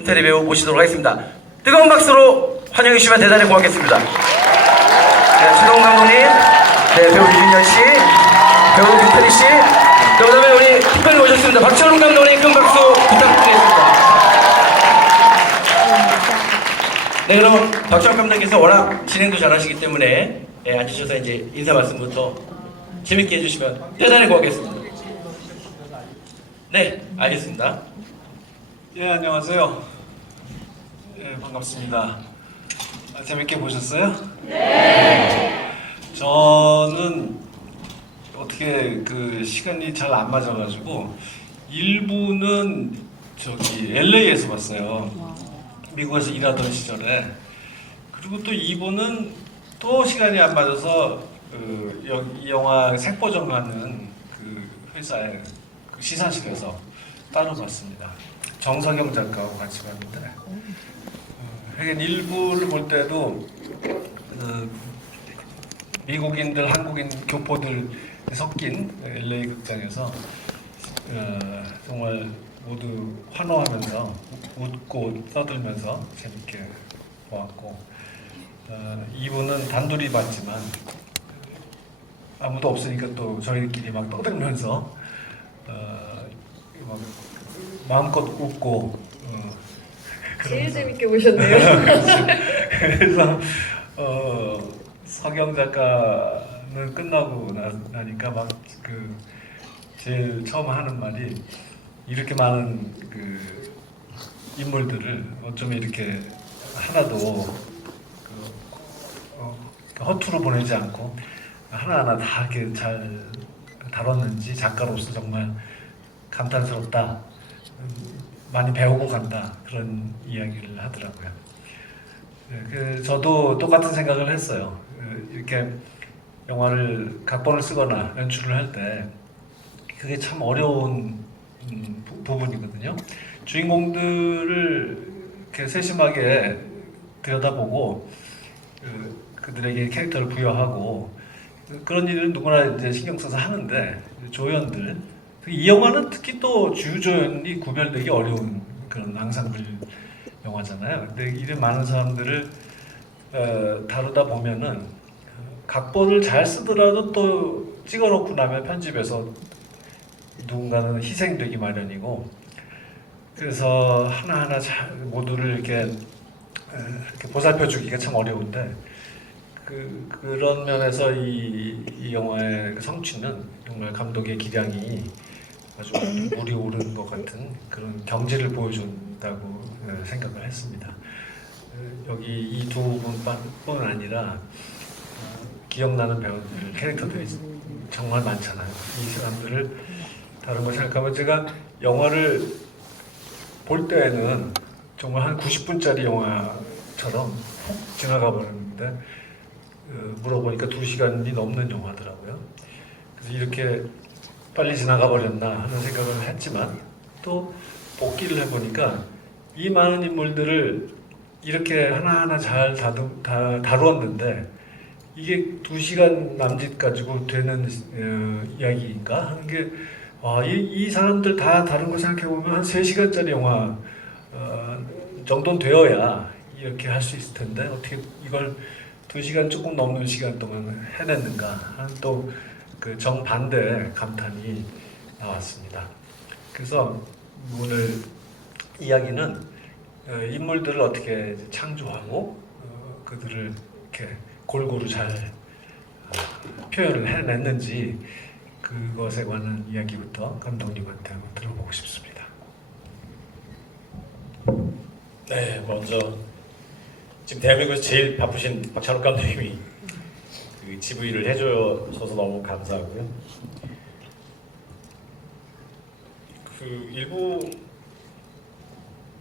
김태리 배우 모시도록 하겠습니다. 뜨거운 박수로 환영해 주시면 대단히 고맙겠습니다. 네, 최동훈 감독님, 네, 배우 유진현 씨, 배우 김태리 씨, 그 다음에 우리 특별히 오셨습니다. 박철웅 감독님 큰 박수 부탁드리겠습니다. 네, 그럼 박철웅 감독님께서 워낙 진행도 잘하시기 때문에 앉으셔서 이제 인사 말씀부터 재밌게 해주시면 대단히 고맙겠습니다. 네, 알겠습니다. 예, 안녕하세요. 예, 반갑습니다. 재밌게 보셨어요? 네. 저는 어떻게 그 시간이 잘 안 맞아가지고 1부는 저기 LA에서 봤어요. 미국에서 일하던 시절에. 그리고 또 2부는 또 시간이 안 맞아서 이 영화 색보정하는 그 회사의 그 시사실에서 따로 봤습니다. 정석영 작가하고 같이 봤는데 하긴 1부를 볼 때도 미국인들, 한국인 교포들 섞인 LA 극장에서 정말 모두 환호하면서 웃고 떠들면서 재밌게 보았고 2부는 단둘이 봤지만 아무도 없으니까 또 저희끼리 막 떠들면서 막 마음껏 웃고 제일 재밌게 보셨네요. 그래서 석영 작가는 끝나고 나니까 막 그 제일 처음 하는 말이 이렇게 많은 그 인물들을 어쩌면 이렇게 하나도 허투루 보내지 않고 하나하나 다 이렇게 잘 다뤘는지 작가로서 정말 감탄스럽다. 많이 배우고 간다. 그런 이야기를 하더라고요. 저도 똑같은 생각을 했어요. 이렇게 영화를 각본을 쓰거나 연출을 할 때 그게 참 어려운 부분이거든요. 주인공들을 이렇게 세심하게 들여다보고 그들에게 캐릭터를 부여하고 그런 일을 누구나 이제 신경 써서 하는데 조연들 이 영화는 특히 또 주조연이 구별되기 어려운 그런 앙상블 영화잖아요. 근데 이런 많은 사람들을 다루다 보면은 각본을 잘 쓰더라도 또 찍어놓고 나면 편집에서 누군가는 희생되기 마련이고 그래서 하나하나 잘 모두를 이렇게 보살펴주기가 참 어려운데 그런 면에서 이 영화의 성취는 정말 감독의 기량이 아주 물이 오른 것 같은 그런 경지를 보여준다고 생각을 했습니다. 여기 이 두 분뿐 아니라 기억나는 배우들, 캐릭터들이 정말 많잖아요. 이 사람들을 다른 걸 생각하면 제가 영화를 볼 때에는 정말 한 90분짜리 영화처럼 훅 지나가 버렸는데 물어보니까 2시간이 넘는 영화더라고요. 그래서 이렇게 빨리 지나가 버렸나 하는 생각을 했지만 또 복기를 해보니까 이 많은 인물들을 이렇게 하나하나 잘 다루었는데 이게 2시간 남짓 가지고 되는 이야기인가 하는 게 이 사람들 다 다른 거 생각해보면 한 3시간짜리 영화 정도는 되어야 이렇게 할 수 있을 텐데 어떻게 이걸 2시간 조금 넘는 시간 동안 해냈는가 하는 또 그 정반대의 감탄이 나왔습니다. 그래서 오늘 이야기는 인물들을 어떻게 창조하고 그들을 이렇게 골고루 잘 표현을 해냈는지 그것에 관한 이야기부터 감독님한테 한번 들어보고 싶습니다. 네, 먼저 지금 대한민국에서 제일 바쁘신 박찬욱 감독님이 그 GV를 해주셔서 너무 감사하고요. 그 일부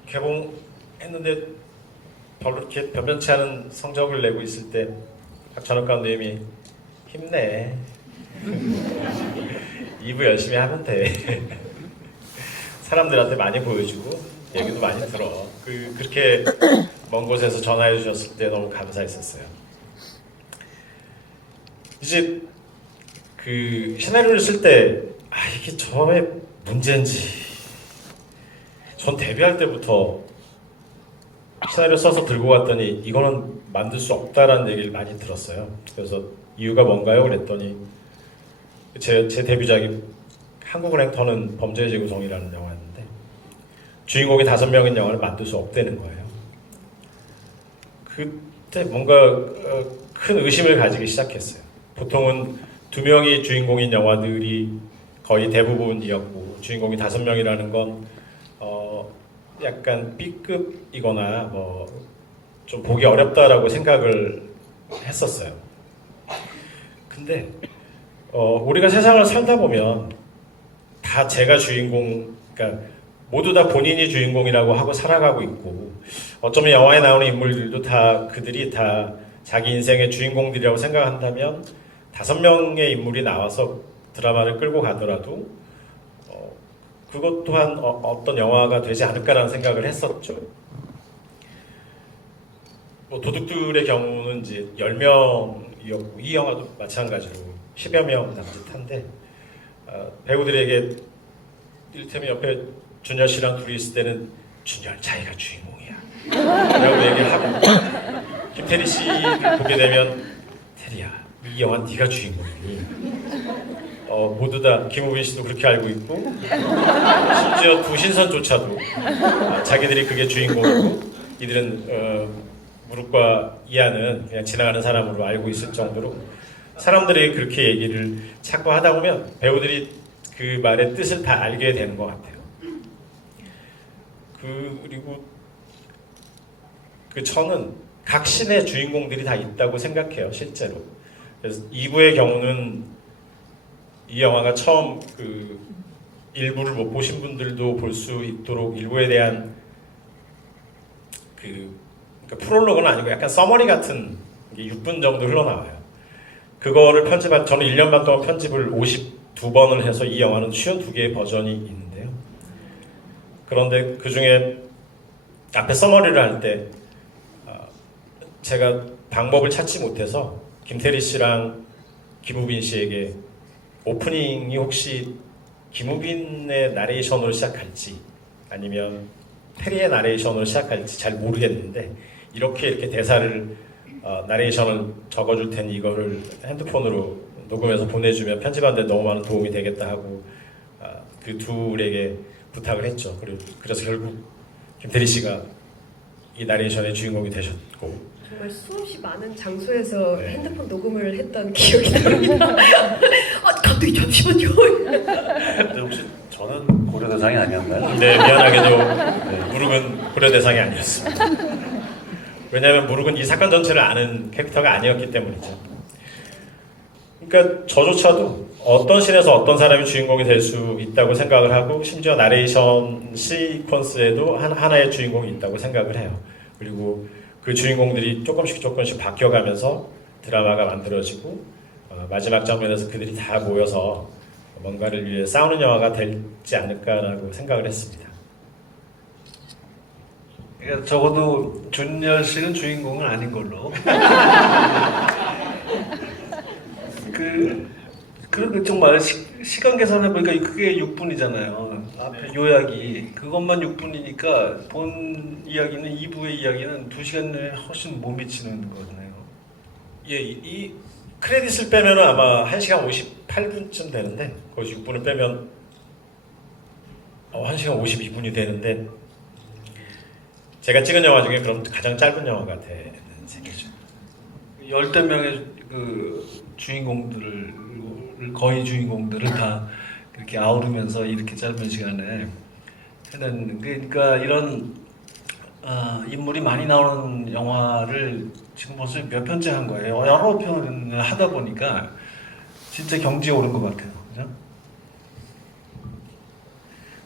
개봉했는데 별로 이렇게 변변치 않은 성적을 내고 있을 때 박찬욱 감독님이 힘내. 2부 열심히 하면 돼. 사람들한테 많이 보여주고 얘기도 많이 들어. 그렇게 먼 곳에서 전화해 주셨을 때 너무 감사했었어요. 이제 그 시나리오를 쓸 때 이게 저의 문제인지 전 데뷔할 때부터 시나리오 써서 들고 갔더니 이거는 만들 수 없다라는 얘기를 많이 들었어요. 그래서 이유가 뭔가요? 그랬더니 제 데뷔작이 한국을 행터는 범죄의 재구성이라는 영화였는데 주인공이 5명인 영화를 만들 수 없다는 거예요. 그때 뭔가 큰 의심을 가지기 시작했어요. 보통은 2명이 주인공인 영화들이 거의 대부분이었고 주인공이 5명이라는 건 약간 B급이거나 뭐 좀 보기 어렵다라고 생각을 했었어요. 근데 우리가 세상을 살다 보면 다 제가 주인공, 그러니까 모두 다 본인이 주인공이라고 하고 살아가고 있고 어쩌면 영화에 나오는 인물들도 다 그들이 다 자기 인생의 주인공들이라고 생각한다면 5명의 인물이 나와서 드라마를 끌고 가더라도 그것 또한 어떤 영화가 되지 않을까라는 생각을 했었죠. 뭐 도둑들의 경우는 이제 10명이었고 이 영화도 마찬가지로 10여 명 남짓한데 배우들에게 이를테면 옆에 준열 씨랑 둘이 있을 때는 준열 자기가 주인공이야 라고 얘기를 하고 김태리 씨를 보게 되면 태리야 이 영화 네가 주인공이니 모두 다 김우빈 씨도 그렇게 알고 있고 심지어 두 신선조차도 자기들이 그게 주인공이고 이들은 무릎과 이하는 그냥 지나가는 사람으로 알고 있을 정도로 사람들이 그렇게 얘기를 자꾸 하다 보면 배우들이 그 말의 뜻을 다 알게 되는 것 같아요. 그리고 저는 각 신의 주인공들이 다 있다고 생각해요, 실제로. 그래서 2부의 경우는 이 영화가 처음 일부를 못 보신 분들도 볼 수 있도록 일부에 대한 그러니까 프롤로그는 아니고 약간 서머리 같은 게 6분 정도 흘러나와요. 그거를 저는 1년 반 동안 편집을 52번을 해서 이 영화는 52개의 버전이 있는데요. 그런데 그 중에 앞에 서머리를 할 때 제가 방법을 찾지 못해서 김태리 씨랑 김우빈 씨에게 오프닝이 혹시 김우빈의 나레이션으로 시작할지 아니면 테리의 나레이션으로 시작할지 잘 모르겠는데 이렇게 대사를 나레이션을 적어줄 테니 이거를 핸드폰으로 녹음해서 보내주면 편집하는데 너무 많은 도움이 되겠다 하고 그 둘에게 부탁을 했죠. 그래서 결국 김태리 씨가 이 나레이션의 주인공이 되셨고 정말 수없이 많은 장소에서 네. 핸드폰 녹음을 했던 기억이 납니다. 감독님 잠시만요. 근데 혹시 저는 고려 대상이 아니었나요? 네, 미안하게도 무룩은 고려 대상이 아니었습니다. 왜냐하면 무룩은 이 사건 전체를 아는 캐릭터가 아니었기 때문이죠. 그러니까 저조차도 어떤 신에서 어떤 사람이 주인공이 될 수 있다고 생각을 하고 심지어 나레이션 시퀀스에도 하나의 주인공이 있다고 생각을 해요. 그리고 그 주인공들이 조금씩 바뀌어가면서 드라마가 만들어지고 마지막 장면에서 그들이 다 모여서 뭔가를 위해 싸우는 영화가 되지 않을까라고 생각을 했습니다. 그러니까 적어도 준열 씨는 주인공은 아닌 걸로. 그리고 정말 시간 계산해 보니까 그게 6분이잖아요. 앞에 요약이 그것만 6분이니까 본 이야기는 2부의 이야기는 2시간 내에 훨씬 못 미치는 거네요. 예, 이 크레딧을 빼면은 아마 1시간 58분쯤 되는데 거기서 6분을 빼면 1시간 52분이 되는데 제가 찍은 영화 중에 그럼 가장 짧은 영화가 되는 셈이죠. 10명의 주인공들을 거의 주인공들을 다 그렇게 아우르면서 이렇게 짧은 시간에 해낸 그러니까 이런 인물이 많이 나오는 영화를 지금 벌써 몇 편째 한 거예요. 여러 편을 하다 보니까 진짜 경지에 오른 것 같아요. 그죠?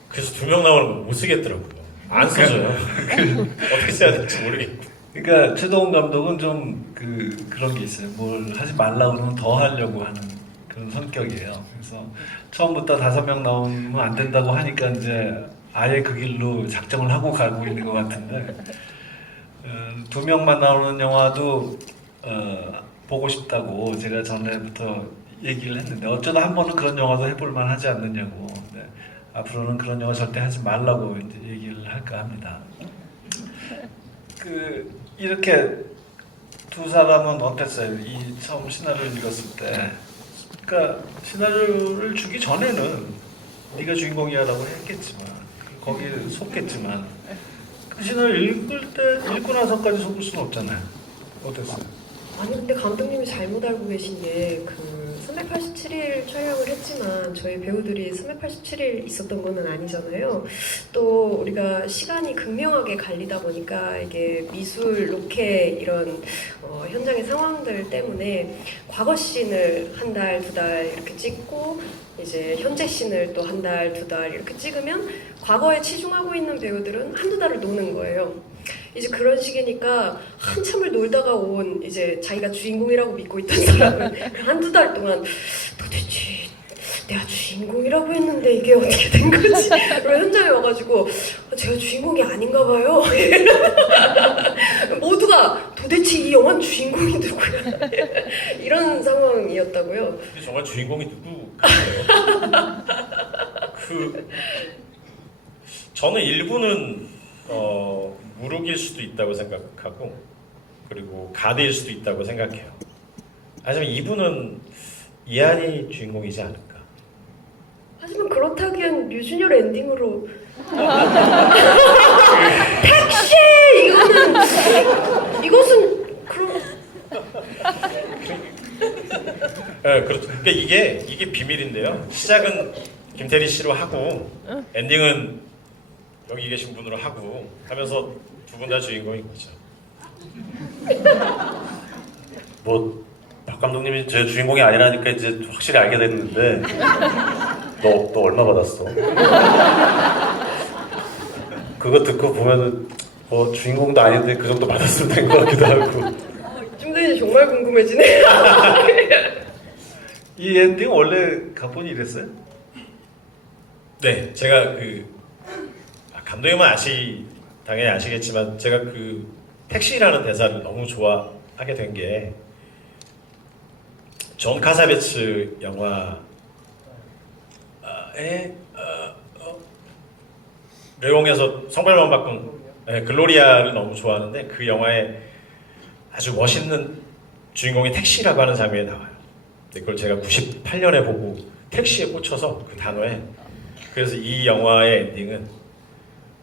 그래서 2명 나오는 거 못 쓰겠더라고요. 안 써져요. 어떻게 써야 될지 모르겠고. 그러니까 최동훈 감독은 좀 그런 게 있어요. 뭘 하지 말라 그러면 더 하려고 하는 그런 성격이에요. 그래서 처음부터 5명 나오면 안 된다고 하니까 이제 아예 그 길로 작정을 하고 가고 있는 것 같은데 2명만 나오는 영화도 보고 싶다고 제가 전에부터 얘기를 했는데 어쩌다 한 번은 그런 영화도 해볼 만하지 않느냐고. 네. 앞으로는 그런 영화 절대 하지 말라고 이제 얘기를 할까 합니다. 이렇게 두 사람은 어땠어요? 이 처음 시나리오를 읽었을 때. 그러니까 시나리오를 주기 전에는 네가 주인공이야라고 했겠지만 거기에 속겠지만 그 시나리오 읽고 나서까지 속을 수는 없잖아요. 어땠어요? 아니 근데 감독님이 잘못 알고 계신 게 그 387일 촬영을 했지만 저희 배우들이 387일 있었던 거는 아니잖아요. 또 우리가 시간이 극명하게 갈리다 보니까 이게 미술, 로케 이런 현장의 상황들 때문에 과거 씬을 한 달, 두 달 이렇게 찍고 이제 현재 씬을 또 한 달, 두 달 이렇게 찍으면 과거에 치중하고 있는 배우들은 한두 달을 노는 거예요. 이제 그런 식이니까 한참을 놀다가 온 이제 자기가 주인공이라고 믿고 있던 사람은 한두 달 동안 도대체 내가 주인공이라고 했는데 이게 어떻게 된 거지? 그리고 현장에 와가지고 제가 주인공이 아닌가 봐요. 모두가 도대체 이 영화는 주인공이 누구야? 이런 상황이었다고요. 근데 정말 주인공이 누구 같아요? 저는 일부는 무룩일 수도 있다고 생각하고 그리고 가드일 수도 있다고 생각해요. 하지만 이분은 이한이 주인공이지 않을까. 하지만 그렇다기엔 류준열 엔딩으로 택시! 이것은 그럼 네, 그렇죠. 그러니까 이게 비밀인데요. 시작은 김태리 씨로 하고 엔딩은 여기 계신 분으로 하고 하면서 두 분 다 주인공인 거죠. 뭐 박 감독님이 제 주인공이 아니라니까 이제 확실히 알게 됐는데 너 얼마 받았어? 그거 듣고 보면은 뭐 주인공도 아닌데 그 정도 받았으면 된 것 같기도 하고. 좀 되니 정말 궁금해지네요. 이 엔딩 원래 각본이 이랬어요? 네, 제가 감독님은 당연히 아시겠지만 제가 택시라는 대사를 너무 좋아하게 된 게 존 카사베츠 영화의 내용에서 성별만 바꾼 글로리아를 너무 좋아하는데 그 영화에 아주 멋있는 주인공이 택시라고 하는 장면이 나와요. 근데 그걸 제가 98년에 보고 택시에 꽂혀서 그 단어에 그래서 이 영화의 엔딩은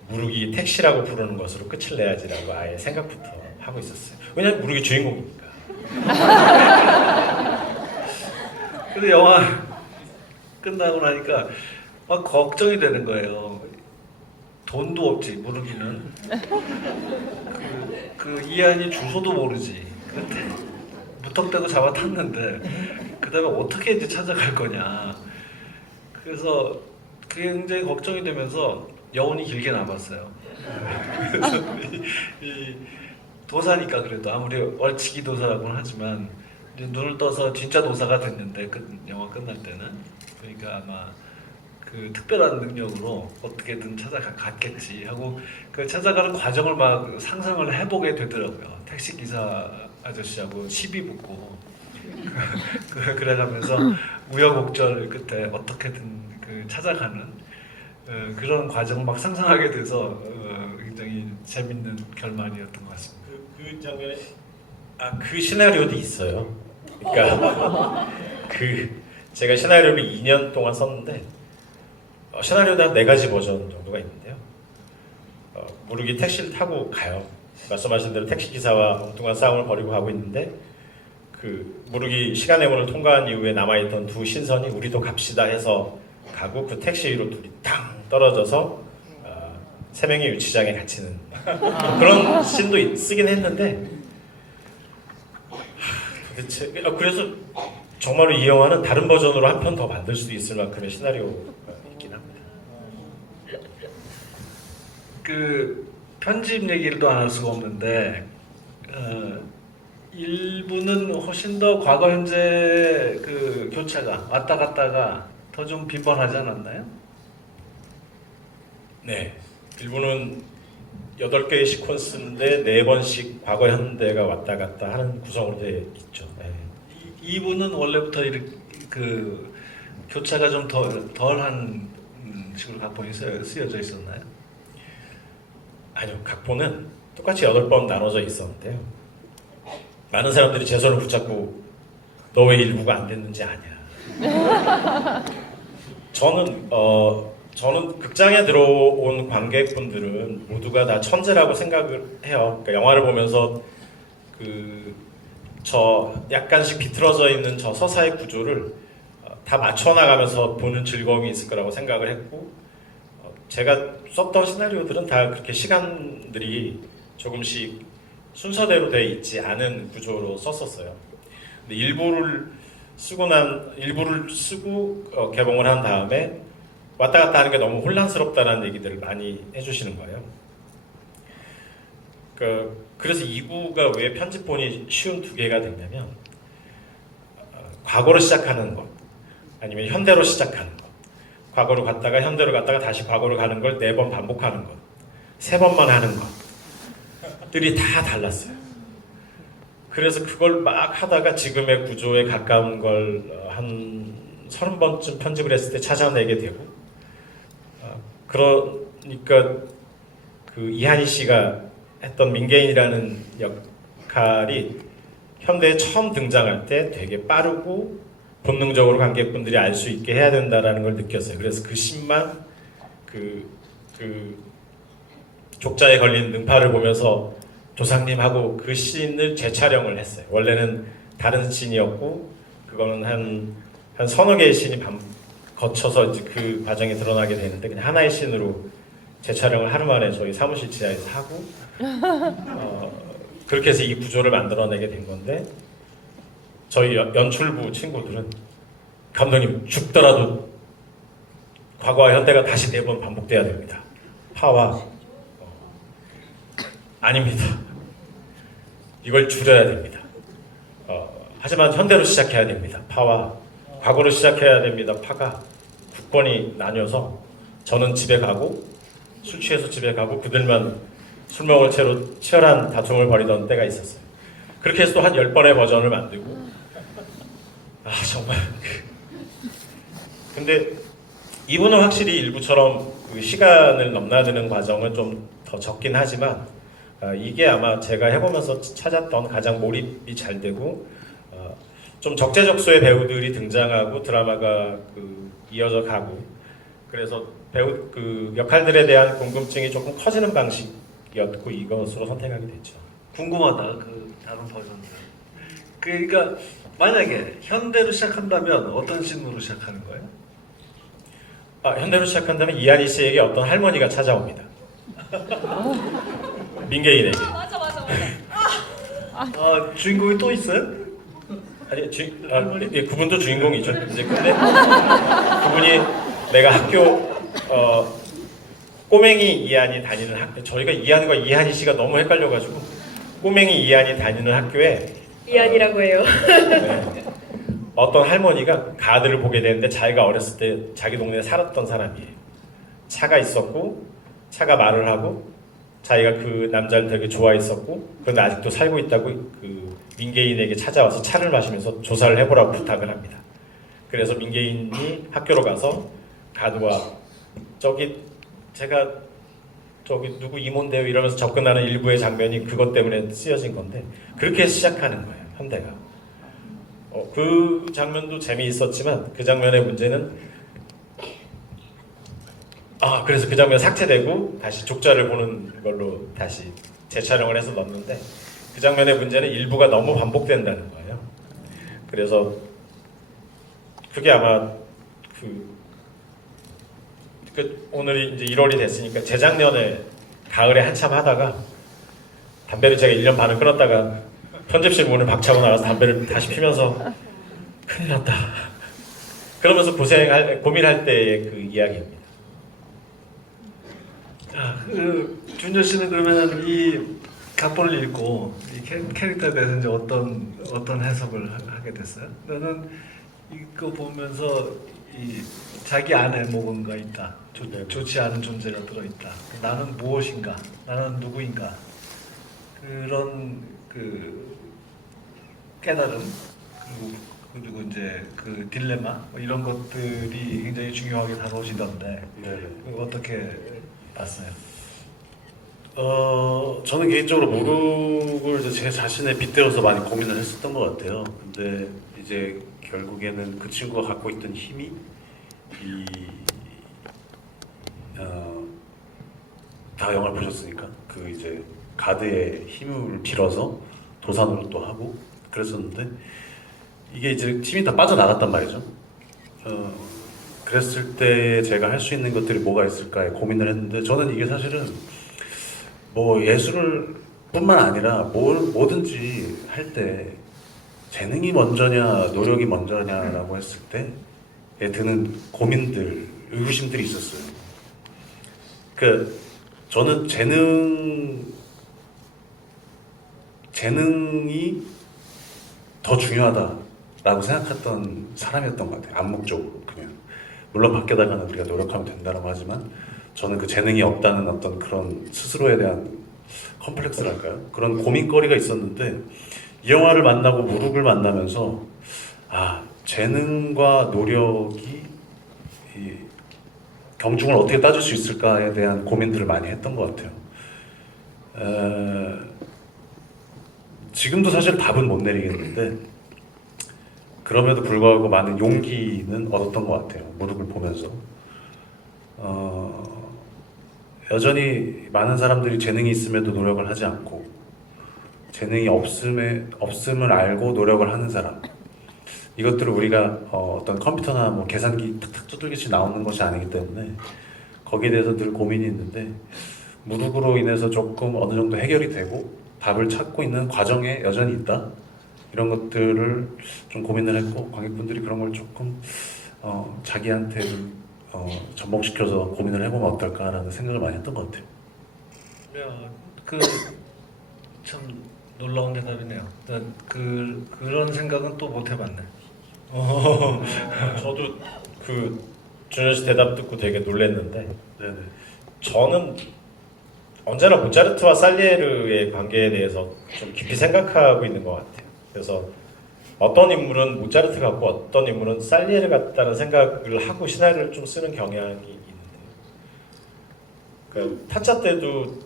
무룩이 택시라고 부르는 것으로 끝을 내야지라고 아예 생각부터 하고 있었어요. 왜냐면 무룩이 주인공이니까. 근데 영화 끝나고 나니까 막 걱정이 되는 거예요. 돈도 없지 무르기는. 그 이한이 주소도 모르지. 근데 무턱대고 잡아탔는데 그다음에 어떻게 이제 찾아갈 거냐. 그래서 그게 굉장히 걱정이 되면서 여운이 길게 남았어요. 그래서 이 도사니까 그래도 아무리 얼치기 도사라고는 하지만 이제 눈을 떠서 진짜 도사가 됐는데 영화 끝날 때는 그러니까 아마 그 특별한 능력으로 어떻게든 찾아갔겠지 하고 그 찾아가는 과정을 막 상상을 해보게 되더라고요. 택시 기사 아저씨하고 시비 붙고 그래가면서 우여곡절 끝에 어떻게든 그 찾아가는 그런 과정을 막 상상하게 돼서 굉장히 재밌는 결말이었던 것 같습니다. 그 장면에 그 시나리오도 있어요. 그러니까 제가 시나리오를 2년 동안 썼는데 시나리오도 한 4가지 버전 정도가 있는데요. 무룩이 택시를 타고 가요. 말씀하신 대로 택시 기사와 엉뚱한 싸움을 벌이고 가고 있는데 무룩이 시간의 문을 통과한 이후에 남아있던 두 신선이 우리도 갑시다 해서 가고 그 택시 위로 둘이 탕 떨어져서 3명이 유치장에 갇히는 그런 씬도 쓰긴 했는데 도대체 그래서 정말로 이 영화는 다른 버전으로 한 편 더 만들 수도 있을 만큼의 시나리오가 있긴 합니다. 그 편집 얘기를 또 안 할 수가 없는데 일부는 훨씬 더 과거 현재 그 교차가 왔다 갔다가 더 좀 빈번하지 않았나요? 네, 일부는 8개의 시퀀스인데 4번씩 과거 현대가 왔다 갔다 하는 구성으로 되어 있죠. 네. 이분은 원래부터 이렇게 그 교차가 좀 덜한 식으로 각본이 쓰여져 있었나요? 아니요, 각본은 똑같이 8번 나눠져 있었는데요. 많은 사람들이 제 손을 붙잡고 너 왜 일부가 안 됐는지 아냐. 저는 극장에 들어온 관객분들은 모두가 다 천재라고 생각을 해요. 그러니까 영화를 보면서 저 약간씩 비틀어져 있는 저 서사의 구조를 다 맞춰 나가면서 보는 즐거움이 있을 거라고 생각을 했고, 제가 썼던 시나리오들은 다 그렇게 시간들이 조금씩 순서대로 돼 있지 않은 구조로 썼었어요. 근데 일부를 쓰고 개봉을 한 다음에 왔다 갔다 하는 게 너무 혼란스럽다는 얘기들을 많이 해주시는 거예요. 그래서 2부가 왜 편집본이 쉬운 2개가 됐냐면, 과거로 시작하는 것, 아니면 현대로 시작하는 것, 과거로 갔다가 현대로 갔다가 다시 과거로 가는 걸 4번 반복하는 것, 3번만 하는 것들이 다 달랐어요. 그래서 그걸 막 하다가 지금의 구조에 가까운 걸 한 30번쯤 편집을 했을 때 찾아내게 되고, 그러니까 이한희 씨가 했던 민계인이라는 역할이 현대에 처음 등장할 때 되게 빠르고 본능적으로 관객분들이 알 수 있게 해야 된다라는 걸 느꼈어요. 그래서 그 씬만 족자에 걸린 능파를 보면서 조상님하고 그 씬을 재촬영을 했어요. 원래는 다른 씬이었고, 그거는 한 서너 개의 씬이 거쳐서 이제 그 과정이 드러나게 되는데, 그냥 하나의 씬으로 재촬영을 하루 만에 저희 사무실 지하에서 하고, 그렇게 해서 이 구조를 만들어내게 된 건데, 저희 연출부 친구들은 감독님 죽더라도 과거와 현대가 다시 4번 반복돼야 됩니다. 파와 아닙니다. 이걸 줄여야 됩니다. 하지만 현대로 시작해야 됩니다. 파와 과거로 시작해야 됩니다. 파가 국권이 나뉘어서 저는 집에 가고 술 취해서 집에 가고 그들만 술 먹을 채로 치열한 다툼을 벌이던 때가 있었어요. 그렇게 해서 또 한 10번의 버전을 만들고, 정말 근데 이분은 확실히 일부처럼 그 시간을 넘나드는 과정은 좀 더 적긴 하지만, 이게 아마 제가 해보면서 찾았던 가장 몰입이 잘 되고, 좀 적재적소의 배우들이 등장하고 드라마가 이어져 가고, 그래서 배우 역할들에 대한 궁금증이 조금 커지는 방식이었고 이것으로 선택하게 됐죠. 궁금하다, 다른 버전들. 그러니까 만약에 현대로 시작한다면 어떤 씬으로 시작하는 거예요? 현대로 시작한다면 이한희 씨에게 어떤 할머니가 찾아옵니다. 민계인에게. 맞아. 주인공이 또 있어요? 아니, 그분도 주인공이죠. 이제 근데 그분이 내가 학교 꼬맹이 이한이 다니는 학교, 저희가 이한과 이한희 씨가 너무 헷갈려가지고 꼬맹이 이한이 다니는 학교에 이한이라고 해요. 네, 어떤 할머니가 가드를 보게 되는데, 자기가 어렸을 때 자기 동네에 살았던 사람이에요. 차가 있었고 차가 말을 하고 자기가 그 남자를 되게 좋아했었고, 그런데 아직도 살고 있다고 민계인에게 찾아와서 차를 마시면서 조사를 해보라고 부탁을 합니다. 그래서 민계인이 학교로 가서 가드와 제가 누구 이모인데요 이러면서 접근하는 일부의 장면이 그것 때문에 쓰여진 건데, 그렇게 시작하는 거예요, 현대가. 그 장면도 재미있었지만 그 장면의 문제는 그래서 그 장면 삭제되고 다시 족자를 보는 걸로 다시 재촬영을 해서 넣었는데, 그 장면의 문제는 일부가 너무 반복된다는 거예요. 그래서 그게 아마 오늘이 이제 1월이 됐으니까 재작년에 가을에 한참 하다가 담배를 제가 1년 반을 끊었다가 편집실 문을 박차고 나가서 담배를 다시 피면서 큰일 났다 그러면서 고민할 때의 그 이야기입니다. 준열 씨는 그러면 이 각본을 읽고 이 캐릭터에 대해서 이제 어떤 해석을 하게 됐어요? 나는 이거 보면서 자기 안에 뭔가 있다. 좋지 않은 존재가 들어있다. 나는 무엇인가? 나는 누구인가? 그런 깨달음, 그리고 이제 딜레마 이런 것들이 굉장히 중요하게 다뤄지던데, 네. 어떻게 봤어요? 저는 개인적으로 무릎을 이제 제 자신에 빗대어서 많이 고민을 했었던 것 같아요. 근데 이제 결국에는 그 친구가 갖고 있던 힘이 다 영화를 보셨으니까 그 이제 가드의 힘을 빌어서 도산으로 또 하고 그랬었는데 이게 이제 팀이 다 빠져나갔단 말이죠. 그랬을 때 제가 할 수 있는 것들이 뭐가 있을까에 고민을 했는데 저는 이게 사실은 뭐 예술을 뿐만 아니라 뭐든지 할 때 재능이 먼저냐 노력이 먼저냐라고 했을 때에 드는 고민들, 의구심들이 있었어요. 그 저는 재능이 더 중요하다라고 생각했던 사람이었던 것 같아요. 암묵적으로 그냥. 물론 밖에다가는 우리가 노력하면 된다라고 하지만 저는 그 재능이 없다는 어떤 그런 스스로에 대한 컴플렉스랄까요? 그런 고민거리가 있었는데 이 영화를 만나고 무릎을 만나면서 재능과 노력이 이 경중을 어떻게 따질 수 있을까에 대한 고민들을 많이 했던 것 같아요. 지금도 사실 답은 못 내리겠는데 그럼에도 불구하고 많은 용기는 얻었던 것 같아요. 무릎을 보면서. 여전히 많은 사람들이 재능이 있음에도 노력을 하지 않고 재능이 없음을 알고 노력을 하는 사람, 이것들을 우리가 어떤 컴퓨터나 뭐 계산기 탁탁 두들기씩 나오는 것이 아니기 때문에 거기에 대해서 늘 고민이 있는데 무릎으로 인해서 조금 어느 정도 해결이 되고 답을 찾고 있는 과정에 여전히 있다, 이런 것들을 좀 고민을 했고 관객분들이 그런 걸 조금 자기한테 접목시켜서 고민을 해보면 어떨까라는 생각을 많이 했던 것 같아요. 참 놀라운 대답이네요. 그런 생각은 또 못 해봤네. 저도 그 준현 씨 대답 듣고 되게 놀랐는데 네네. 저는 언제나 모차르트와 살리에르의 관계에 대해서 좀 깊이 생각하고 있는 것 같아요. 그래서 어떤 인물은 모차르트 같고 어떤 인물은 살리에르 같다는 생각을 하고 시나리오를 좀 쓰는 경향이 있는데, 그러니까 타짜 때도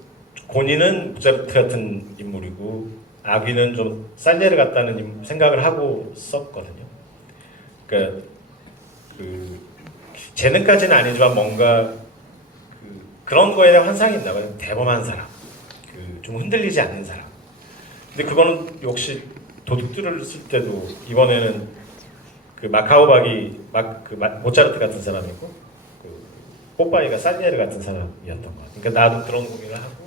고니는 모차르트 같은 인물이고 아귀는 좀 살리에르 같다는 생각을 하고 썼거든요. 그러니까 그 재능까지는 아니지만 뭔가 그런 거에 대한 환상이 있나 봐요. 대범한 사람, 좀 흔들리지 않는 사람. 근데 그거는 역시 도둑들을 쓸 때도 이번에는 그 마카오박이 모차르트 같은 사람이고 그 뽀빠이가 살리에르 같은 사람이었던 것 같아요. 그러니까 나도 그런 고민을 하고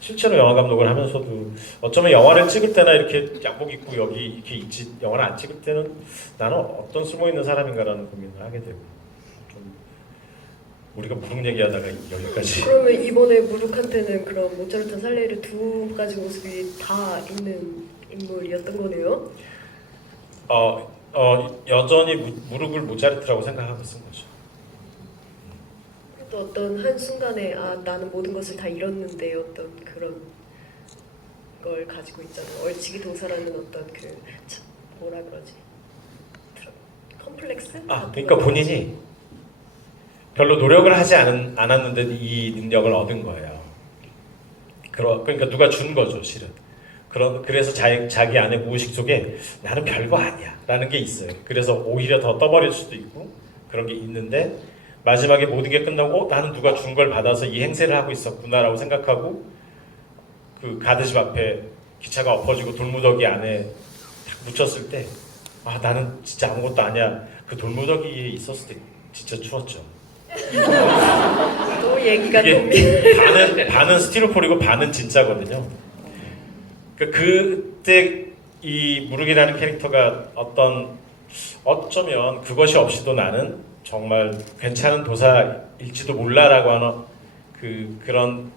실제로 영화 감독을 하면서도 어쩌면 영화를 찍을 때나 이렇게 양복 입고 여기 이렇게 있지 영화를 안 찍을 때는 나는 어떤 숨어 있는 사람인가라는 고민을 하게 되고, 좀 우리가 무릎 얘기하다가 여기까지. 그러면 이번에 무룩한테는 그런 모차르트, 살레르 두 가지 모습이 다 있는 인물이었던 거네요. 여전히 무릎을 모차르트라고 생각하고 쓴 거죠. 또 어떤 한 순간에 나는 모든 것을 다 잃었는데 어떤 그런 걸 가지고 있잖아요. 얼치기 도사라는 어떤 뭐라 그러지? 컴플렉스? 그러니까 본인이 별로 노력을 하지 않았는데 이 능력을 얻은 거예요. 그러니까 누가 준 거죠, 실은. 그래서 자기 안에 무의식 속에 나는 별거 아니야 라는 게 있어요. 그래서 오히려 더 떠버릴 수도 있고 그런 게 있는데, 마지막에 모든 게 끝나고 나는 누가 준 걸 받아서 이 행세를 하고 있었구나 라고 생각하고 그 가드집 앞에 기차가 엎어지고 돌무더기 안에 딱 묻혔을 때 나는 진짜 아무것도 아니야. 그 돌무더기에 있었을 때 진짜 추웠죠. 또 얘기가 반은 스티로폴이고 반은 진짜거든요. 그때 이 무르기라는 캐릭터가 어쩌면 그것이 없이도 나는 정말 괜찮은 도사일지도 몰라라고 하는 그런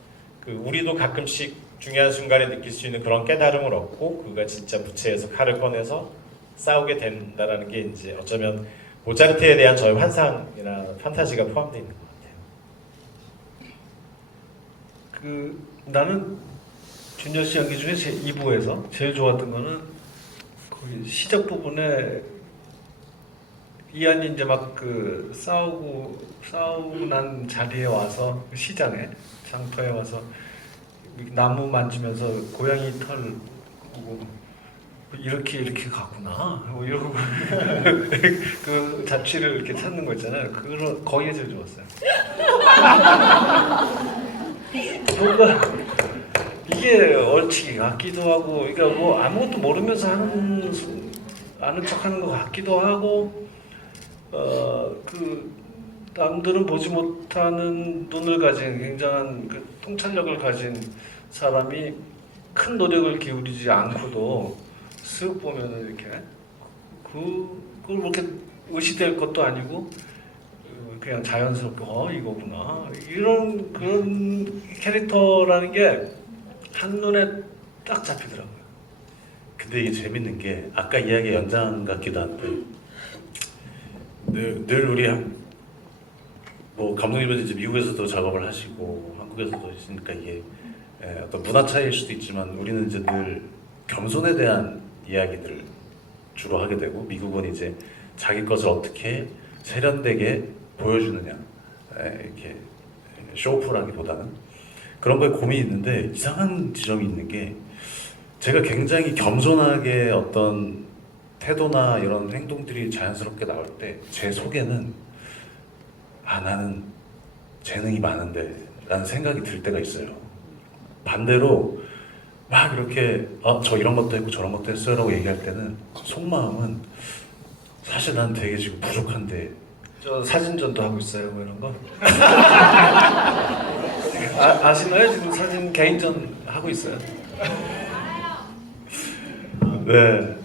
우리도 가끔씩 중요한 순간에 느낄 수 있는 그런 깨달음을 얻고 그가 진짜 부채에서 칼을 꺼내서 싸우게 된다라는 게 이제 어쩌면 모차르트에 대한 저의 환상이나 판타지가 포함되어 있는 것 같아요. 나는 준열 씨 연기 중에 2부에서 제일 좋았던 거는 거기 시작 부분에 이한이 이제 막 싸우고 난 자리에 와서 시장에 장터에 와서 나무 만지면서 고양이 털 보고 이렇게 가구나 뭐 이러고 그 잡지를 이렇게 찾는 거 있잖아요. 그런 거기에 제일 좋았어요. 뭔가 이게 얼치기 같기도 하고, 그러니까 뭐 아무것도 모르면서 아는 척하는 것 같기도 하고, 그 남들은 보지 못하는 눈을 가진 굉장한 그 통찰력을 가진 사람이 큰 노력을 기울이지 않고도 쓱 보면은 이렇게 그걸 뭐 이렇게 의시될 것도 아니고 그냥 자연스럽게 이거구나 이런 그런 캐릭터라는 게 한눈에 딱 잡히더라고요. 근데 이게 재밌는 게 아까 이야기 연장 같기도 한데 늘 우리 뭐 감독님은 이제 미국에서도 작업을 하시고 한국에서도 있으니까 이게 어떤 문화 차이일 수도 있지만 우리는 이제 늘 겸손에 대한 이야기들을 주로 하게 되고 미국은 이제 자기 것을 어떻게 세련되게 보여주느냐 이렇게 쇼오프라기보다는 그런 거에 고민이 있는데 이상한 지점이 있는 게 제가 굉장히 겸손하게 어떤 태도나 이런 행동들이 자연스럽게 나올 때 제 속에는 나는 재능이 많은데 라는 생각이 들 때가 있어요. 반대로 막 이렇게 저 이런 것도 했고 저런 것도 했어요 라고 얘기할 때는 속마음은 사실 난 되게 지금 부족한데 저 사진전도 하고 있어요, 뭐 이런 거. 아시나요? 지금 사진 개인전 하고 있어요. 네.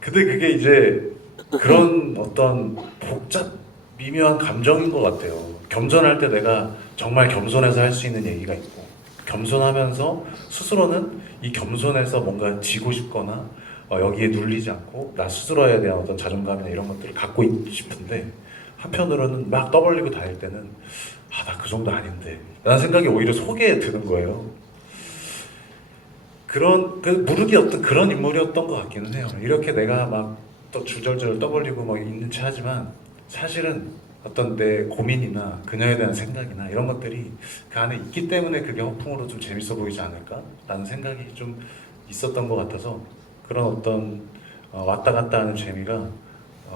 근데 그게 이제 그런 어떤 복잡 미묘한 감정인 것 같아요. 겸손할 때 내가 정말 겸손해서 할 수 있는 얘기가 있고 겸손하면서 스스로는 이 겸손해서 뭔가 지고 싶거나 여기에 눌리지 않고 나 스스로에 대한 어떤 자존감이나 이런 것들을 갖고 싶은데 한편으로는 막 떠벌리고 다닐 때는 나 그 정도 아닌데 라는 생각이 오히려 속에 드는 거예요. 무르기 어떤 그런 인물이었던 것 같기는 해요. 이렇게 내가 막 또 줄줄줄 떠벌리고 막 있는 체 하지만 사실은 어떤 내 고민이나 그녀에 대한 생각이나 이런 것들이 그 안에 있기 때문에 그게 허풍으로 좀 재밌어 보이지 않을까? 라는 생각이 좀 있었던 것 같아서 그런 어떤 왔다 갔다 하는 재미가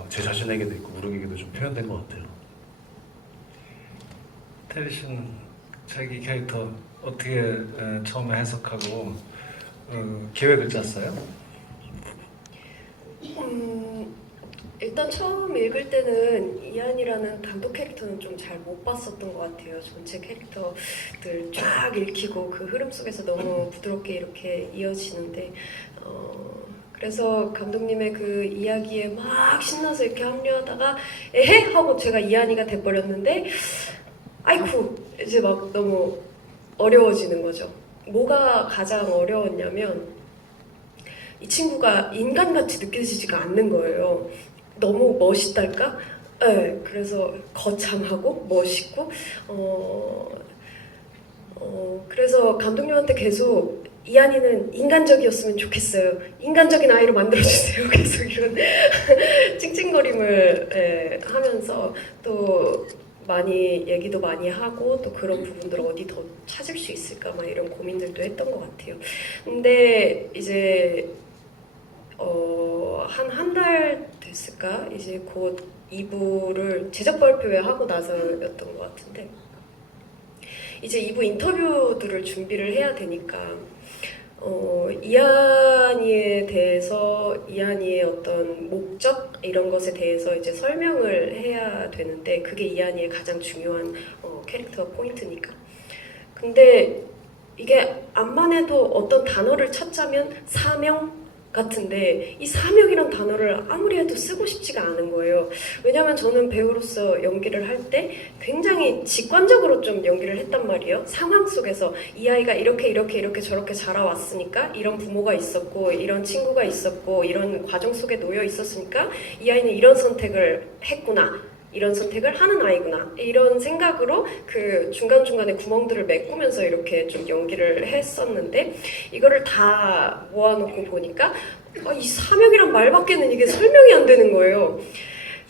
제 자신에게도 있고 무르기에게도 좀 표현된 것 같아요. 테리 씨는 자기 캐릭터 어떻게 처음에 해석하고 계획을 짰어요? 일단 처음 읽을 때는 이한이라는 단독 캐릭터는 좀 잘 못 봤었던 것 같아요. 전체 캐릭터들 쫙 읽히고 그 흐름 속에서 너무 부드럽게 이렇게 이어지는데 그래서 감독님의 그 이야기에 막 신나서 이렇게 합류하다가 에헤! 하고 제가 이한이가 돼버렸는데 아이쿠 이제 막 너무 어려워지는 거죠. 뭐가 가장 어려웠냐면 이 친구가 인간같이 느껴지지가 않는 거예요. 너무 멋있달까? 네, 그래서 거창하고 멋있고 그래서 감독님한테 계속 이한이는 인간적이었으면 좋겠어요. 인간적인 아이로 만들어주세요. 계속 이런 찡찡거림을 하면서 또 많이 얘기도 많이 하고 또 그런 부분들을 어디 더 찾을 수 있을까 막 이런 고민들도 했던 것 같아요. 근데 이제 한 달 됐을까? 이제 곧 2부를 제작 발표회 하고 나서였던 것 같은데 이제 2부 인터뷰들을 준비를 해야 되니까 이한이에 대해서 이한이의 어떤 목적 이런 것에 대해서 이제 설명을 해야 되는데 그게 이한이의 가장 중요한 캐릭터 포인트니까. 근데 이게 암만 해도 어떤 단어를 찾자면 사명 같은데 이 사명이란 단어를 아무리 해도 쓰고 싶지가 않은 거예요. 왜냐하면 저는 배우로서 연기를 할 때 굉장히 직관적으로 좀 연기를 했단 말이에요. 상황 속에서 이 아이가 이렇게 저렇게 자라왔으니까 이런 부모가 있었고 이런 친구가 있었고 이런 과정 속에 놓여 있었으니까 이 아이는 이런 선택을 했구나. 이런 선택을 하는 아이구나 이런 생각으로 그 중간중간에 구멍들을 메꾸면서 이렇게 좀 연기를 했었는데 이거를 다 모아놓고 보니까 이 사명이란 말밖에는 이게 설명이 안 되는 거예요.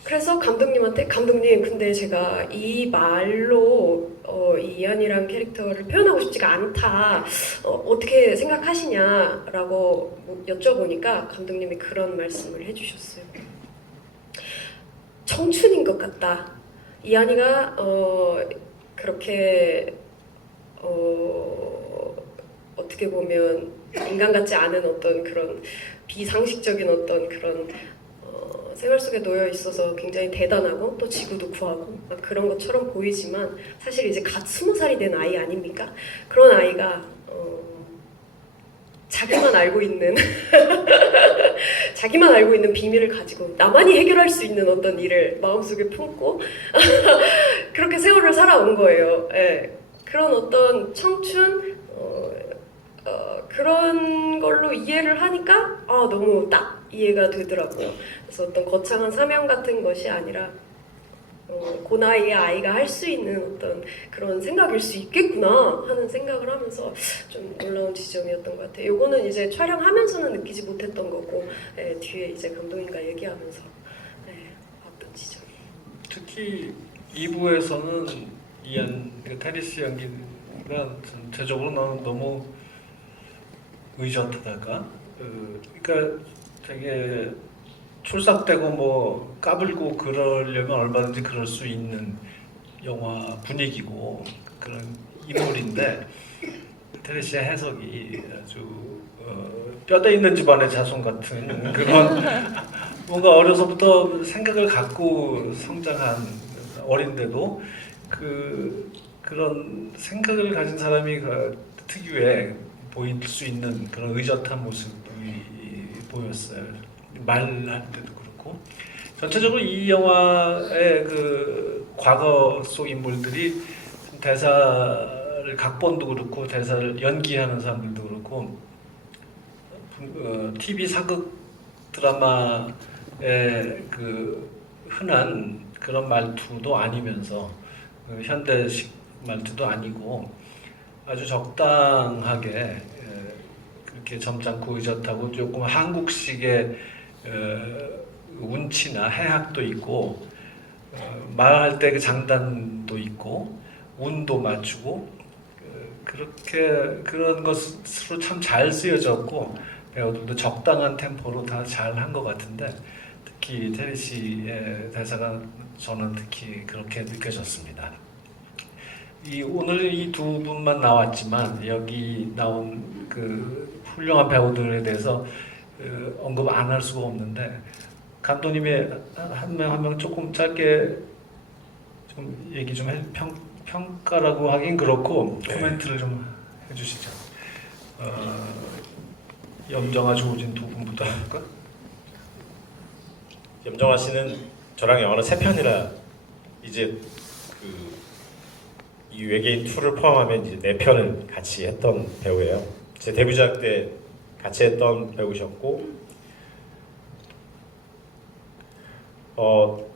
그래서 감독님한테 감독님 근데 제가 이 말로 이 이한이라는 캐릭터를 표현하고 싶지가 않다. 어떻게 생각하시냐라고 여쭤보니까 감독님이 그런 말씀을 해주셨어요. 청춘인 것 같다. 이한이가 그렇게 어떻게 보면 인간 같지 않은 어떤 그런 비상식적인 어떤 그런 생활 속에 놓여 있어서 굉장히 대단하고 또 지구도 구하고 막 그런 것처럼 보이지만 사실 이제 갓 20살이 된 아이 아닙니까? 그런 아이가 자기만 알고 있는 자기만 알고 있는 비밀을 가지고 나만이 해결할 수 있는 어떤 일을 마음속에 품고 그렇게 세월을 살아온 거예요. 예. 그런 어떤 청춘 그런 걸로 이해를 하니까 너무 딱 이해가 되더라고요. 그래서 어떤 거창한 사명 같은 것이 아니라 그 나이에 아이가 할 수 있는 어떤 그런 생각일 수 있겠구나 하는 생각을 하면서 좀 놀라운 지점이었던 것 같아요. 요거는 이제 촬영하면서는 느끼지 못했던 거고 뒤에 이제 감독님과 얘기하면서 봤던 지점이에요. 특히 2부에서는 이한 테리스 연기가 전체적으로 너무 의젓하다가 그러니까 되게 촐싹대고 뭐 까불고 그러려면 얼마든지 그럴 수 있는 영화 분위기고 그런 인물인데 테리스의 해석이 아주 뼈대 있는 집안의 자손 같은 그런 뭔가 어려서부터 생각을 갖고 성장한 어린데도 그런 생각을 가진 사람이 특유의 보일 수 있는 그런 의젓한 모습이 보였어요. 말할 때도 그렇고 전체적으로 이 영화의 그 과거 속 인물들이 대사를 각본도 그렇고 대사를 연기하는 사람들도 그렇고 TV 사극 드라마의 그 흔한 그런 말투도 아니면서 현대식 말투도 아니고 아주 적당하게 그렇게 점잖고 의젓하고 조금 한국식의 운치나 해학도 있고 말할 때 그 장단도 있고 운도 맞추고 그렇게 그런 것으로 참 잘 쓰여졌고 배우들도 적당한 템포로 다 잘한 것 같은데 특히 테리 씨의 대사가 저는 특히 그렇게 느껴졌습니다. 오늘 이 두 분만 나왔지만 여기 나온 그 훌륭한 배우들에 대해서 언급 안 할 수가 없는데 감독님이 한 명 한 명 조금 짧게 좀 얘기 좀 평가라고 하긴 그렇고 코멘트를 좀 해주시죠. 염정아, 조우진 두 분부터 할까? 염정아 씨는 저랑 영화는 3편이라 이제 이 외계인 2를 포함하면 이제 4편을 같이 했던 배우예요. 제 데뷔작 때 같이 했던 배우셨고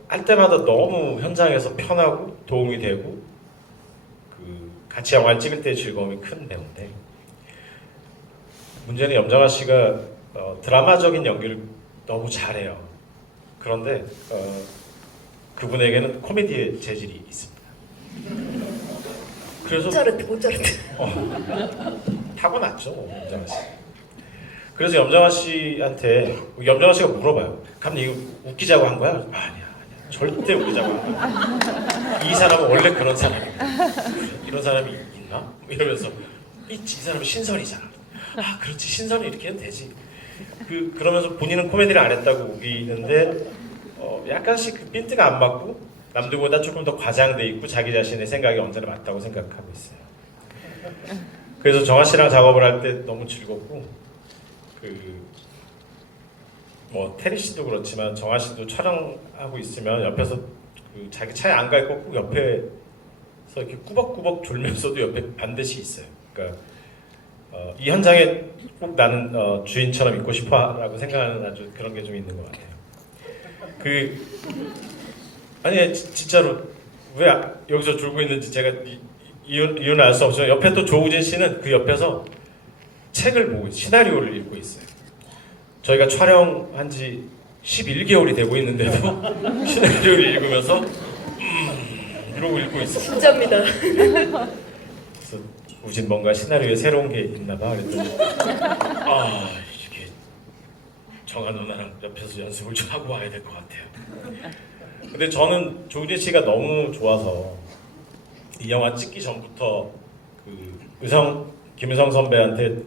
할 때마다 너무 현장에서 편하고 도움이 되고 같이 영화를 찍을 때의 즐거움이 큰 배우인데 문제는 염정아 씨가 드라마적인 연기를 너무 잘해요. 그런데 그분에게는 코미디의 재질이 있습니다. 그래서 모차르트. 타고났죠, 염정아 씨. 그래서 염정아 씨한테 염정아 씨가 물어봐요. 감독님 이거 웃기자고 한 거야? 아니야. 절대 웃기자고 한 거야. 이 사람은 원래 그런 사람이야. 이런 사람이 있나? 이러면서 있지. 이 사람은 신선이잖아. 그렇지. 신선이 이렇게 해도 되지. 그러면서 본인은 코미디를 안 했다고 우기는데 약간씩 그 핀트가 안 맞고 남들보다 조금 더 과장돼 있고 자기 자신의 생각이 언제나 맞다고 생각하고 있어요. 그래서 정아 씨랑 작업을 할 때 너무 즐겁고 테리 씨도 그렇지만 정아 씨도 촬영하고 있으면 옆에서 자기 차에 안 가 있고 꼭 옆에서 이렇게 꾸벅꾸벅 졸면서도 옆에 반드시 있어요. 그러니까 이 현장에 꼭 나는 주인처럼 있고 싶어라고 생각하는 아주 그런 게 좀 있는 것 같아요. 아니 진짜로 왜 여기서 졸고 있는지 제가 이유는 알 수 없지만 옆에 또 조우진 씨는 그 옆에서 책을 보고 시나리오를 읽고 있어요. 저희가 촬영한 지 11개월이 되고 있는데도 시나리오를 읽으면서 이러고 읽고 있어. 진짜입니다. 그래서 우진 뭔가 시나리오에 새로운 게 있나 봐. 그랬더니 이게 정아 누나랑 옆에서 연습을 좀 하고 와야 될 것 같아요. 근데 저는 조우진 씨가 너무 좋아서 이 영화 찍기 전부터 김유성 선배한테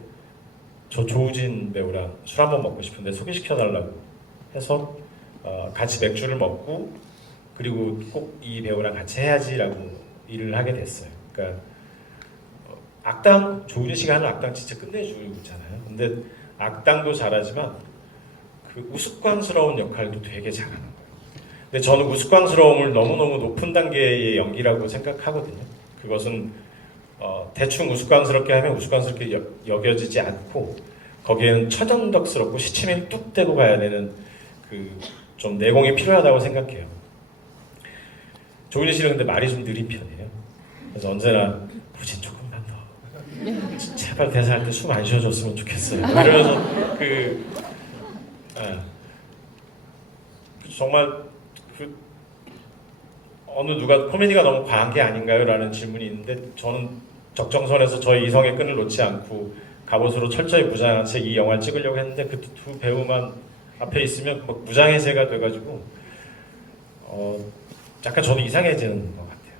저 조우진 배우랑 술 한번 먹고 싶은데 소개시켜달라고 해서 같이 맥주를 먹고 그리고 꼭 이 배우랑 같이 해야지라고 일을 하게 됐어요. 그러니까 악당 조우진 씨가 하는 악당 진짜 끝내주고 있잖아요. 근데 악당도 잘하지만 그 우스꽝스러운 역할도 되게 잘하는 거예요. 근데 저는 우스꽝스러움을 너무너무 높은 단계의 연기라고 생각하거든요. 그것은 대충 우스꽝스럽게 하면 우스꽝스럽게 여겨지지 않고 거기에는 천연덕스럽고 시치면 뚝 떼고 가야 되는 그 좀 내공이 필요하다고 생각해요. 조은희 씨는 근데 말이 좀 느린 편이에요. 그래서 언제나 우진 조금만 더 제발 대사할 때 숨 안 쉬어줬으면 좋겠어요. 이러면서 정말 어느 누가 코미디가 너무 과한 게 아닌가요? 라는 질문이 있는데 저는 적정선에서 저희 이성의 끈을 놓지 않고 갑옷으로 철저히 무장한 채 이 영화를 찍으려고 했는데 그 두 배우만 앞에 있으면 막 무장해제가 돼가지고 약간 저도 이상해지는 것 같아요.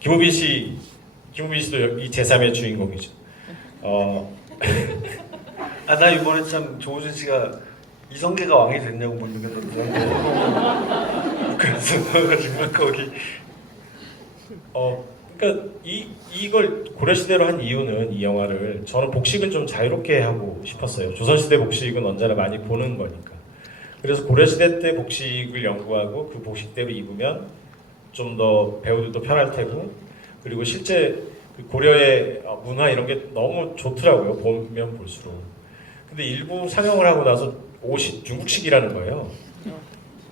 김우빈 씨도 이 제3의 주인공이죠. 나 이번에 참 조우진 씨가 이성계가 왕이 됐냐고 묻는데 그래서 거기 그러니까 이걸 고려시대로 한 이유는 이 영화를 저는 복식을 좀 자유롭게 하고 싶었어요. 조선시대 복식은 언제나 많이 보는 거니까. 그래서 고려시대 때 복식을 연구하고 그 복식대로 입으면 좀 더 배우들도 편할 테고 그리고 실제 그 고려의 문화 이런 게 너무 좋더라고요. 보면 볼수록. 근데 일부 상영을 하고 나서 옷이 중국식이라는 거예요.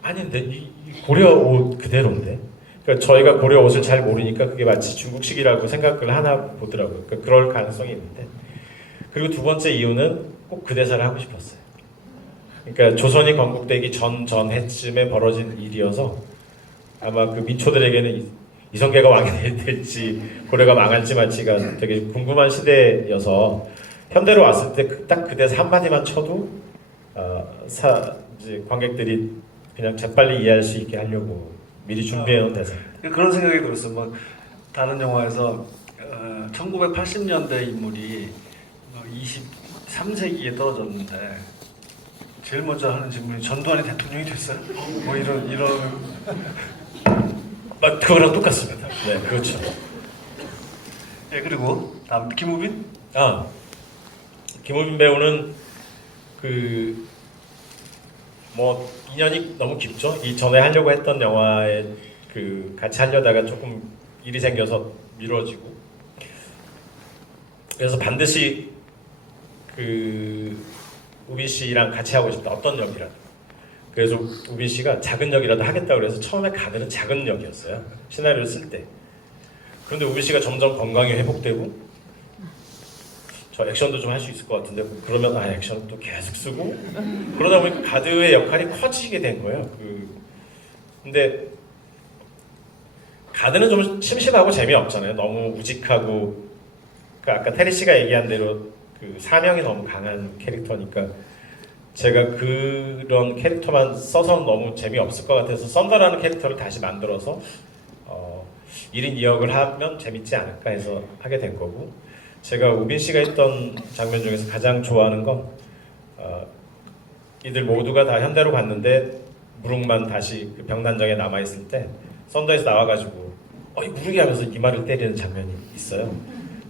아닌데 이 고려 옷 그대로인데. 그러니까 저희가 고려 옷을 잘 모르니까 그게 마치 중국식이라고 생각을 하나 보더라고요. 그러니까 그럴 가능성이 있는데. 그리고 두 번째 이유는 꼭 그 대사를 하고 싶었어요. 그러니까 조선이 건국되기 전해쯤에 벌어진 일이어서 아마 그 민초들에게는 이성계가 왕이 될지 고려가 망할지 말지가 되게 궁금한 시대여서 현대로 왔을 때 딱 그 대사 한마디만 쳐도 이제 관객들이 그냥 재빨리 이해할 수 있게 하려고 미리 준비해놓은 대사. 그런 생각이 들었어. 뭐 다른 영화에서 1980년대 인물이 23세기에 떨어졌는데 제일 먼저 하는 질문이 전두환이 대통령이 됐어요? 뭐 이런 그거랑 똑같습니다. 네, 그렇죠. 예, 그리고 다음 김우빈? 김우빈 배우는 뭐 인연이 너무 깊죠. 이 전에 하려고 했던 영화에 같이 하려다가 조금 일이 생겨서 미뤄지고 그래서 반드시 우빈 씨랑 같이 하고 싶다. 어떤 역이라도. 그래서 우빈 씨가 작은 역이라도 하겠다고 그래서 처음에 가늘은 작은 역이었어요. 시나리오를 쓸 때. 그런데 우빈 씨가 점점 건강이 회복되고 저 액션도 좀 할 수 있을 것 같은데 그러면 액션 또 계속 쓰고 그러다 보니까 가드의 역할이 커지게 된 거예요. 근데 가드는 좀 심심하고 재미없잖아요. 너무 우직하고 아까 테리 씨가 얘기한 대로 사명이 너무 강한 캐릭터니까 제가 그런 캐릭터만 써서 너무 재미없을 것 같아서 썬더라는 캐릭터를 다시 만들어서 1인 2역을 하면 재밌지 않을까 해서 하게 된 거고 제가 우빈 씨가 했던 장면 중에서 가장 좋아하는 건 이들 모두가 다 현대로 갔는데 무릉만 다시 병단정에 남아있을 때 썬더에서 나와가지고 이 무릉이 하면서 이마를 때리는 장면이 있어요.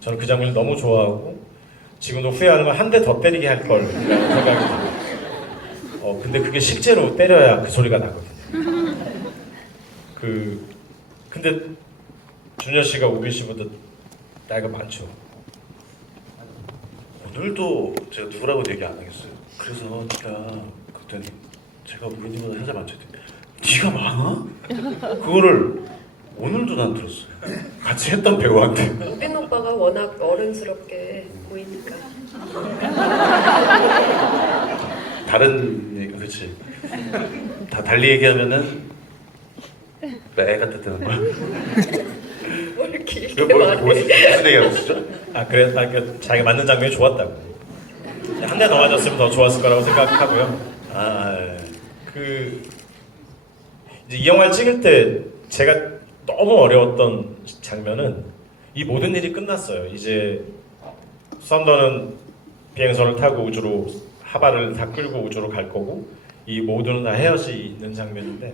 저는 그 장면을 너무 좋아하고 지금도 후회하는 건 한 대 더 때리게 할 걸 생각이 들어요. 근데 그게 실제로 때려야 그 소리가 나거든요. 근데 준현 씨가 우빈 씨보다 나이가 많죠. 오늘도 제가 누구라고 얘기 안 하겠어요. 그래서 그랬더니 제가 우빈이보다 살짝 많쳤더니 네가 많아? 그거를 오늘도 난 들었어요. 같이 했던 배우한테. 우빈 오빠가 워낙 어른스럽게 보이니까. 그렇지. 다 달리 얘기하면은 애가 뜨는 거야. 뭘 길게 뭐, 말해. 무슨 얘기하고 있었죠? 그러니까 자기가 만든 장면이 좋았다고. 한 대 더 맞았으면 더 좋았을 거라고 생각하고요. 이제 이 영화를 찍을 때 제가 너무 어려웠던 장면은 이 모든 일이 끝났어요. 이제 썬더는 비행선을 타고 우주로 하바를 다 끌고 우주로 갈 거고 이 모두는 다 헤어지는 장면인데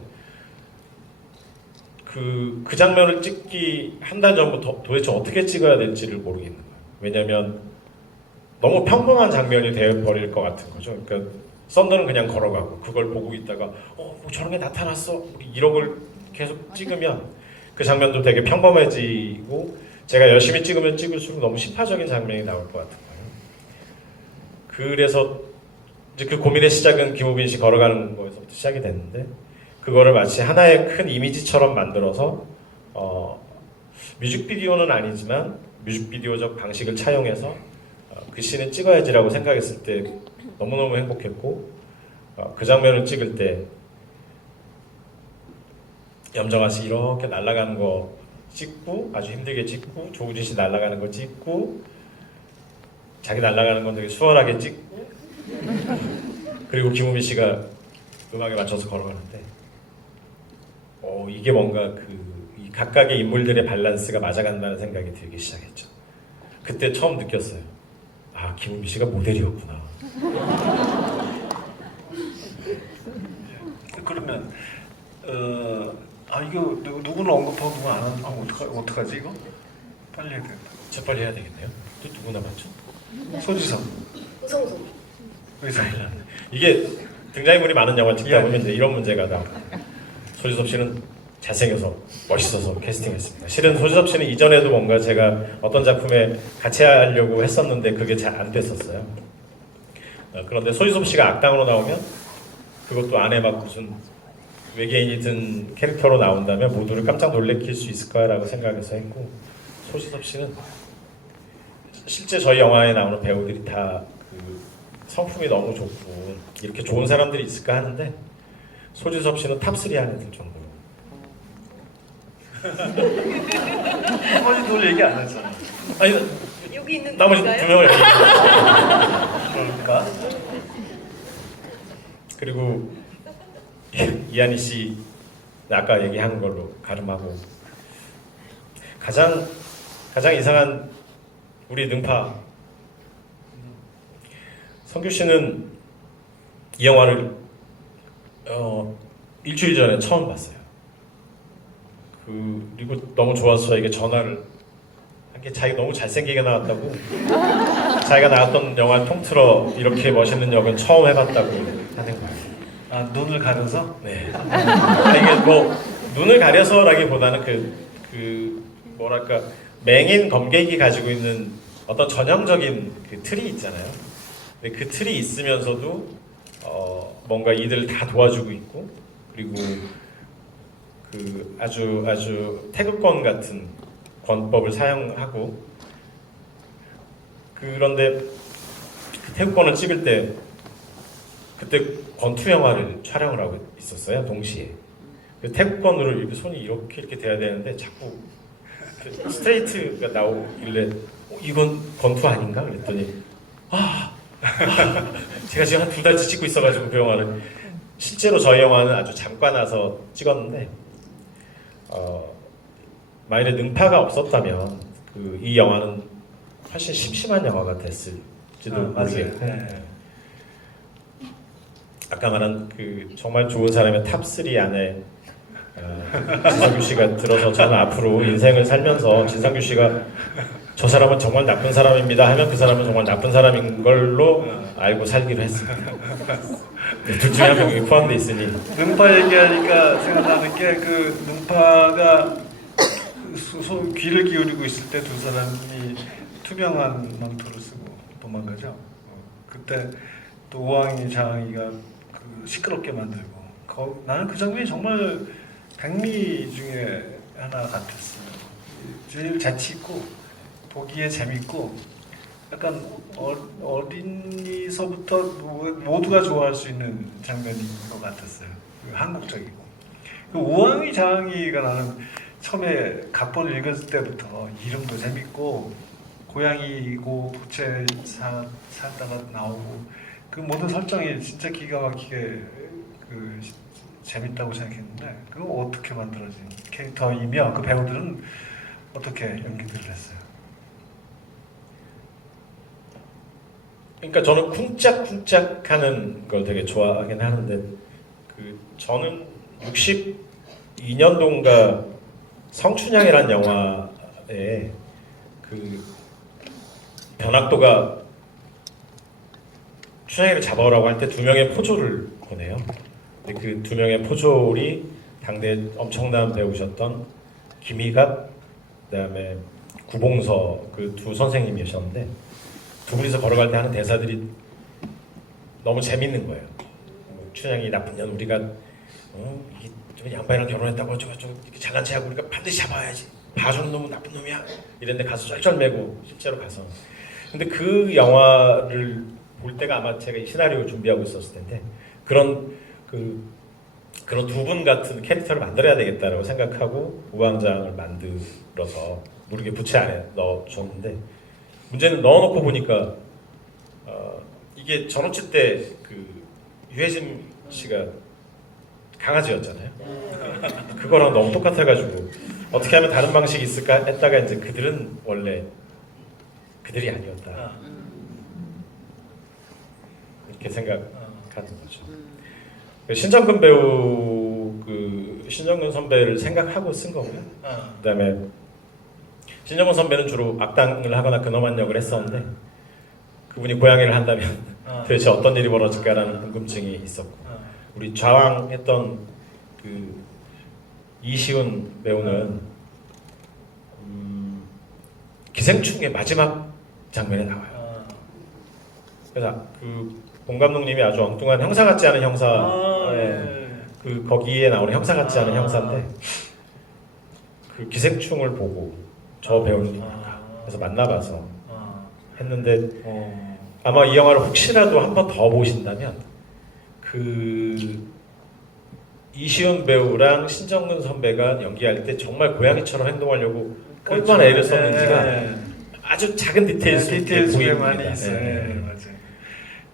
그 장면을 찍기 한 달 전부터 도대체 어떻게 찍어야 될지를 모르겠는 거예요. 왜냐면 너무 평범한 장면이 되어버릴 것 같은 거죠. 그러니까 썬더는 그냥 걸어가고 그걸 보고 있다가 뭐 저런 게 나타났어 이런 걸 계속 찍으면 그 장면도 되게 평범해지고 제가 열심히 찍으면 찍을수록 너무 시파적인 장면이 나올 것 같은 거예요. 그래서 이제 그 고민의 시작은 김우빈 씨 걸어가는 거에서부터 시작이 됐는데 그거를 마치 하나의 큰 이미지처럼 만들어서 뮤직비디오는 아니지만 뮤직비디오적 방식을 차용해서 그 씬을 찍어야지라고 생각했을 때 너무너무 행복했고 그 장면을 찍을 때 염정아 씨 이렇게 날아가는 거 찍고 아주 힘들게 찍고 조우진 씨 날아가는 거 찍고 자기 날아가는 건 되게 수월하게 찍고 그리고 김우빈 씨가 음악에 맞춰서 걸어가는데 이게 뭔가 이 각각의 인물들의 밸런스가 맞아간다는 생각이 들기 시작했죠. 그때 처음 느꼈어요. 아, 김우빈 씨가 모델이었구나. 그러면 이거 누구는 언급하고 누구 안 하는 어떡하지 이거? 빨리 해야 되겠다. 재빨리 해야 되겠네요. 또 누구 남았죠? 소지섭 우성수. 의사. 이게 등장인물이 많은 영화를 찍다 예. 보면 이제 이런 문제가 나옵니다. 소지섭 씨는 잘생겨서 멋있어서 캐스팅했습니다. 실은 소지섭 씨는 이전에도 뭔가 제가 어떤 작품에 같이 하려고 했었는데 그게 잘 안 됐었어요. 그런데 소지섭 씨가 악당으로 나오면 그것도 안에 막 무슨 외계인이 든 캐릭터로 나온다면 모두를 깜짝 놀래킬 수 있을 거라고 생각해서 했고 소지섭 씨는 실제 저희 영화에 나오는 배우들이 다 그 성품이 너무 좋고 이렇게 좋은 사람들이 있을까 하는데 소지섭 씨는 탑3 안에 들 정도로 나머지 둘 얘기 안 했잖아. 아니 여기 있는 나머지 두 누굴까요? 명을 그러니까 그리고 이한희 씨 아까 얘기한 걸로 가름하고 가장 이상한 우리 능파 성규 씨는 이 영화를 일주일 전에 처음 봤어요. 그리고 너무 좋아서 저에게 전화를 한 게 자기가 너무 잘생기게 나왔다고 자기가 나왔던 영화 통틀어 이렇게 멋있는 역은 처음 해봤다고 하는 거예요. 눈을 가려서? 네. 이게 뭐 눈을 가려서라기보다는 그 뭐랄까 맹인 검객이 가지고 있는 어떤 전형적인 그 틀이 있잖아요. 근데 그 틀이 있으면서도 뭔가 이들을 다 도와주고 있고 그리고 그 아주 태극권 같은 권법을 사용하고 그런데 그 태극권을 찍을 때 그때 권투 영화를 촬영을 하고 있었어요 동시에. 그 태극권으로 이렇게 손이 이렇게 돼야 되는데 자꾸 그 스트레이트가 나오길래 이건 권투 아닌가 그랬더니 제가 지금 한 2달째 찍고 있어가지고 그 영화를 실제로 저희 영화는 아주 잠깐 와서 찍었는데 만일에 능파가 없었다면 이 영화는 훨씬 심심한 영화가 됐을지도 모르겠고 네. 아까 말한 그 정말 좋은 사람의 탑3 안에 진상규 씨가 들어서 저는 앞으로 인생을 살면서 진상규 씨가 저 사람은 정말 나쁜 사람입니다 하면 그 사람은 정말 나쁜 사람인 걸로 알고 살기로 했습니다. 네, 둘 중에 한 명이 포함되어 있으니 능파 얘기하니까 생각나는 게 그 능파가 귀를 기울이고 있을 때 두 사람이 투명한 망토를 쓰고 도망가죠. 그때 또 우왕이 장항이가 그 시끄럽게 만들고 나는 그 장면이 정말 백미 중에 하나 같았어요. 제일 재치 있고 보기에 재밌고 약간 어린이서부터 모두가 좋아할 수 있는 장면인 것 같았어요. 한국적이고. 그 우왕이 장이가 나는 처음에 각본을 읽었을 때부터 이름도 재밌고 고양이고 부채 살다가 나오고 그 모든 설정이 진짜 기가 막히게 재밌다고 생각했는데 그거 어떻게 만들어진 캐릭터이며 그 배우들은 어떻게 연기들을 했어요? 그러니까 저는 쿵짝쿵짝하는 걸 되게 좋아하긴 하는데 저는 62년도인가 성춘향이라는 영화에 변학도가 춘향이를 잡아오라고 할 때 두 명의 포졸을 보내요. 근데 그 두 명의 포졸이 당대 엄청난 배우셨던 김희갑, 그다음에 구봉서 그 두 선생님이셨는데 두 분이서 걸어갈 때 하는 대사들이 너무 재밌는 거예요. 춘향이 나쁜 년 우리가 이게 좀 양반이랑 결혼했다고 저거 이렇게 잘난 체하고 우리가 반드시 잡아야지. 봐주는 놈은 나쁜 놈이야. 이랬는데 가서 쩔쩔매고 실제로 가서. 근데 그 영화를 볼 때가 아마 제가 이 시나리오 준비하고 있었을 텐데 그런 두 분 같은 캐릭터를 만들어야 되겠다라고 생각하고 우왕장을 만들어서 모르게 부채 안에 넣어줬는데 문제는 넣어놓고 보니까 이게 전우치 때 유해진 씨가 강아지였잖아요. 그거랑 너무 똑같아가지고 어떻게 하면 다른 방식이 있을까 했다가 이제 그들은 원래 그들이 아니었다 이렇게 생각하는 거죠. 신정근 배우 신정근 선배를 생각하고 쓴 거고요. 그다음에 신정근 선배는 주로 악당을 하거나 근엄한 역을 했었는데 그분이 고양이를 한다면 도대체 어떤 일이 벌어질까라는 궁금증이 있었고 우리 좌왕 했던 이시훈 배우는 기생충의 마지막 장면에 나와요. 그래서 봉 감독님이 아주 엉뚱한 형사 같지 않은 형사 거기에 나오는 형사 같지 않은 형사인데 그 기생충을 보고 저 배우는 그래서 만나봐서 했는데 아마 이 영화를 혹시라도 한 번 더 보신다면 이시훈 배우랑 신정근 선배가 연기할 때 정말 고양이처럼 행동하려고 얼마나 애를 썼는지가 아주 작은 디테일 속에 많이 있어요. 맞아요.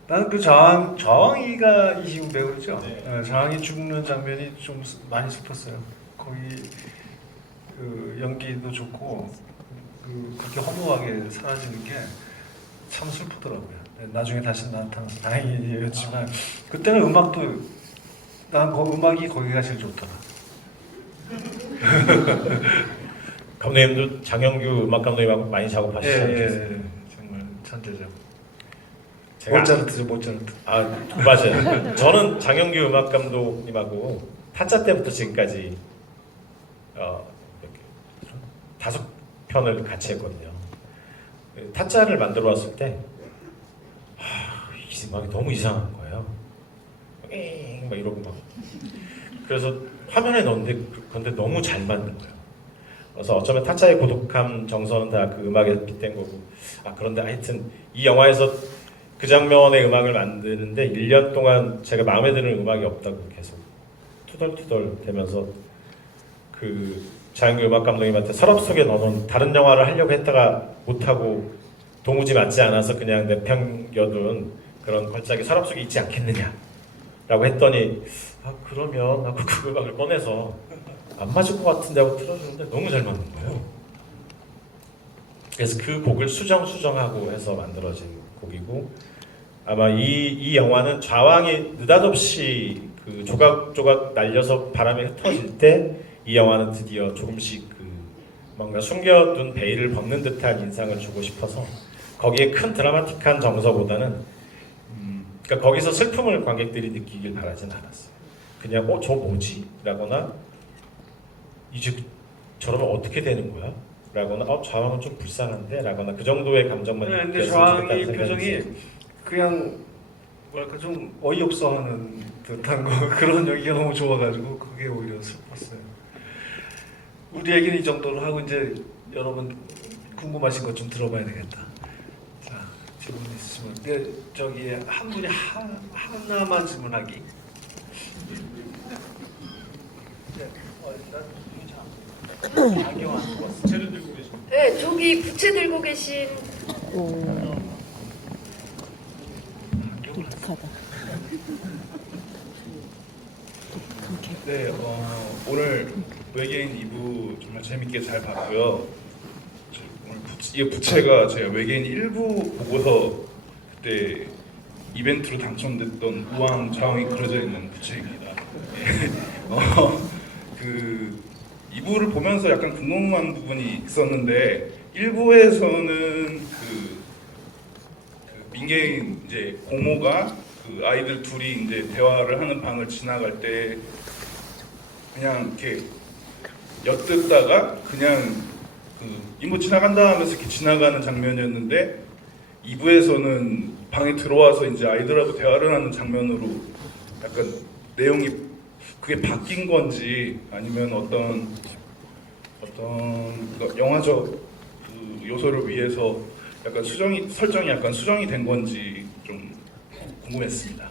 나는 그 좌왕이가 이시훈 배우죠. 좌왕이 죽는 장면이 좀 많이 슬펐어요. 거기 연기도 좋고 그렇게 허무하게 사라지는 게 참 슬프더라고요. 나중에 다시 나타나서 다행이었지만 그때는 음악도 난 음악이 거기가 제일 좋더라. 감독님도 장영규 음악 감독님하고 많이 작업하시잖아요. 정말 천재죠. 모차르트죠, 모차르트. 맞아요. 저는 장영규 음악 감독님하고 타짜 때부터 지금까지 5편을 같이 했거든요. 타짜를 만들어 왔을 때 이 음악이 너무 이상한 거예요. 막 이러고 막. 그래서 화면에 넣었는데 그런데 너무 잘 맞는 거예요. 그래서 어쩌면 타짜의 고독함 정서는 다 그 음악에 빗댄 거고. 그런데 하여튼 이 영화에서 그 장면의 음악을 만드는데 1년 동안 제가 마음에 드는 음악이 없다고 계속 투덜투덜 대면서 장영규 음악 감독님한테 서랍 속에 넣어놓은 다른 영화를 하려고 했다가 못하고 도무지 맞지 않아서 그냥 내팽겨둔 그런 걸작이 서랍 속에 있지 않겠느냐라고 했더니 그러면 하고 그 음악을 꺼내서 안 맞을 것 같은데 하고 틀어주는데 너무 잘 맞는 거예요. 그래서 그 곡을 수정하고 해서 만들어진 곡이고 아마 이 영화는 좌왕이 느닷없이 조각조각 날려서 바람에 흩어질 때 이 영화는 드디어 조금씩 뭔가 숨겨둔 베일을 벗는 듯한 인상을 주고 싶어서 거기에 큰 드라마틱한 정서보다는 그러니까 거기서 슬픔을 관객들이 느끼길 바라진 않았어요. 그냥 저 뭐지? 라거나 이제 저러면 어떻게 되는 거야? 라거나 좌왕은 좀 불쌍한데? 라거나 그 정도의 감정만 근데 좌왕이 표정이 그냥 뭐랄까 좀 어이없어하는 듯한 그런 연기가 너무 좋아가지고 그게 오히려 슬펐어요. 우리 얘기는 이 정도로 하고 이제 여러분 궁금하신 것 좀 들어봐야 되겠다. 자. 질문 있으시면 근데 저기 한 분이 하나만 질문하기. 네, 일단 안경 안 쓰고 부채를 들고 계십니다. 네, 저기 부채 들고 계신 독특하다. 네, 오늘 외계인 2부 정말 재밌게 잘 봤고요. 오늘 이 부채가 제가 외계인 1부 보고서 그때 이벤트로 당첨됐던 우왕 좌왕이 그려져 있는 부채입니다. 예. 그 2부를 보면서 약간 궁금한 부분이 있었는데 1부에서는 그 민계인 이제 고모가 그 아이들 둘이 이제 대화를 하는 방을 지나갈 때 그냥 이렇게 엿듣다가 그냥 그 이모 지나간다 하면서 이렇게 지나가는 장면이었는데 2부에서는 방에 들어와서 이제 아이들하고 대화를 하는 장면으로 약간 내용이 그게 바뀐 건지 아니면 어떤 영화적 그 요소를 위해서 약간 설정이 약간 수정이 된 건지 좀 궁금했습니다.